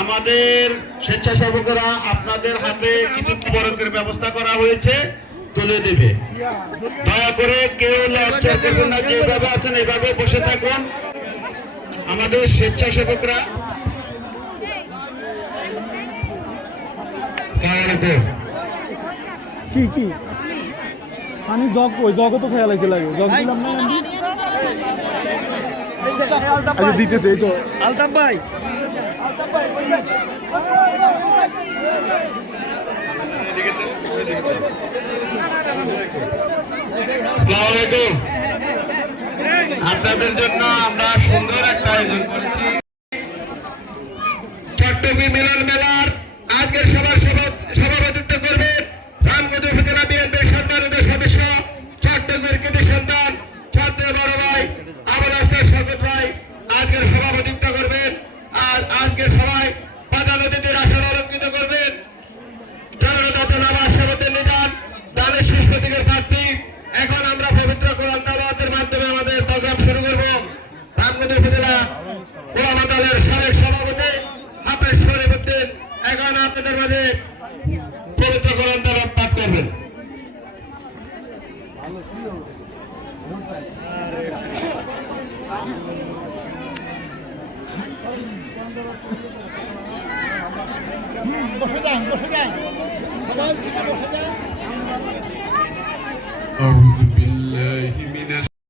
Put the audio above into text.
আমাদের স্বেচ্ছাসেবকরা আপনাদের হাতে কিছু বরাদ্দের ব্যবস্থা করা হয়েছে, তুলে দেবে। দয়া করে কেউ লজ্জা করবেন না, যেভাবে আছেন এভাবে বসে থাকুন। আমাদের স্বেচ্ছাসেবকরা কি কি আমি জগ ওই জগও তো খেয়াল আছে লাগে জগ দিলাম না আচ্ছা দিতেছে এই তো আলতাফ ভাই আপনাদের জন্য আমরা সুন্দর একটা আয়োজন করেছি। চট্টগ্রাম মিলন মেলার আজকের সভার সভাপতিত্ব করবেন রামগঞ্জ উপজেলা বিএনপির সম্মানিত সদস্য, চট্টগ্রামের কৃতি সন্তান, ছাত্রের বড় ভাই আবুল হাসান শওকত ভাই আজকের সভাপতিত্ব করবেন। আজকের সভায় প্রধান অতিথির আসন অলঙ্কৃত করবেন জননেতা জনাব আশরাফুদ্দিন নিজাম, দানের শীর্ষ দিকের প্রার্থী। এখন আমরা পবিত্র কোরআন তেলাওয়াতের মাধ্যমে আমাদের প্রোগ্রাম শুরু করব। রামগঞ্জ উপজেলা ওলামা দলের সাবেক সভাপতি হাফেজ শরীফউদ্দিন এখন আপনাদের মাঝে পবিত্র কোরআন তেলাওয়াত পাঠ করবেন। বসে যান সবাই বসে যান।